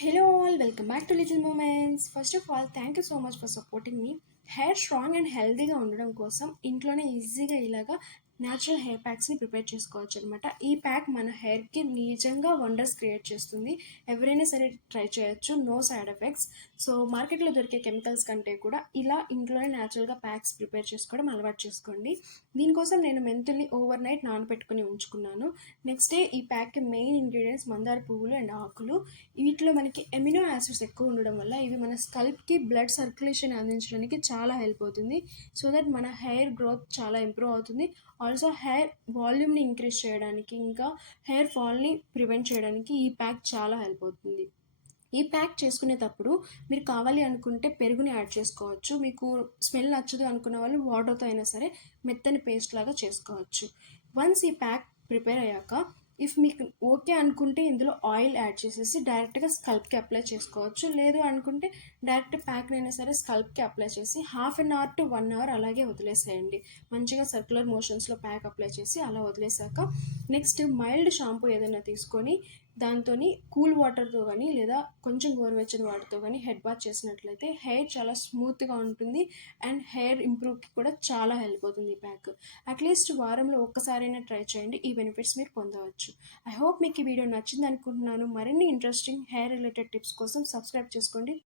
Hello all welcome back to little moments first of all thank you so much for supporting me hair strong and హెల్దీగా ఉండడం కోసం ఇంట్లోనే ఈజీగా ఇలాగా natural hair ప్యాక్స్ని prepare చేసుకోవచ్చు అనమాట ఈ ప్యాక్ మన హెయిర్కి నిజంగా వండర్స్ క్రియేట్ చేస్తుంది. ఎవరైనా సరే ట్రై చేయొచ్చు. నో సైడ్ ఎఫెక్ట్స్ సో మార్కెట్లో దొరికే కెమికల్స్ కంటే కూడా ఇలా ఇంట్లోనే న్యాచురల్గా ప్యాక్స్ ప్రిపేర్ చేసుకోవడం అలవాటు చేసుకోండి. దీనికోసం నేను మెంతుల్ని ఓవర్ నైట్ నానబెట్టుకుని ఉంచుకున్నాను. నెక్స్ట్ డే ఈ ప్యాక్కి మెయిన్ ఇంగ్రీడియంట్స్ మందార పువ్వులు అండ్ ఆకులు. వీటిలో మనకి ఎమినో యాసిడ్స్ ఎక్కువ ఉండడం వల్ల ఇవి మన స్కల్ప్కి బ్లడ్ సర్క్యులేషన్ అందించడానికి చాలా హెల్ప్ అవుతుంది. సో దట్ మన హెయిర్ గ్రోత్ చాలా ఇంప్రూవ్ అవుతుంది. ఆల్సో హెయిర్ వాల్యూమ్ని ఇంక్రీజ్ చేయడానికి ఇంకా హెయిర్ ఫాల్ని ప్రివెంట్ చేయడానికి ఈ ప్యాక్ చాలా హెల్ప్ అవుతుంది. ఈ ప్యాక్ చేసుకునేటప్పుడు మీరు కావాలి అనుకుంటే పెరుగుని యాడ్ చేసుకోవచ్చు. మీకు స్మెల్ నచ్చదు అనుకున్న వాళ్ళు వాటర్తో అయినా సరే మెత్తని పేస్ట్ లాగా చేసుకోవచ్చు. వన్స్ ఈ ప్యాక్ ప్రిపేర్ అయ్యాక ఇఫ్ మీకు ఓకే అనుకుంటే ఇందులో ఆయిల్ యాడ్ చేసేసి డైరెక్ట్గా స్కల్ప్కి అప్లై చేసుకోవచ్చు. లేదు అనుకుంటే డైరెక్ట్ ప్యాక్ అయినా సరే స్కల్ప్కి అప్లై చేసి half an hour to one hour అలాగే వదిలేసేయండి. మంచిగా సర్క్యులర్ మోషన్స్లో ప్యాక్ అప్లై చేసి అలా వదిలేసాక నెక్స్ట్ మైల్డ్ షాంపూ ఏదైనా తీసుకొని దాంతో కూల్ వాటర్తో కానీ లేదా కొంచెం గోరువెచ్చని వాటర్తో కానీ హెడ్ బాత్ చేసినట్లయితే హెయిర్ చాలా స్మూత్గా ఉంటుంది అండ్ హెయిర్ ఇంప్రూవ్కి కూడా చాలా హెల్ప్ అవుతుంది ఈ ప్యాక్. అట్లీస్ట్ వారంలో ఒక్కసారైనా ట్రై చేయండి ఈ బెనిఫిట్స్ మీరు పొందవచ్చు. ఐ హోప్ మీకు ఈ వీడియో నచ్చింది అనుకుంటున్నాను మరిన్ని ఇంట్రెస్టింగ్ హెయిర్ రిలేటెడ్ టిప్స్ కోసం సబ్స్క్రైబ్ చేసుకోండి.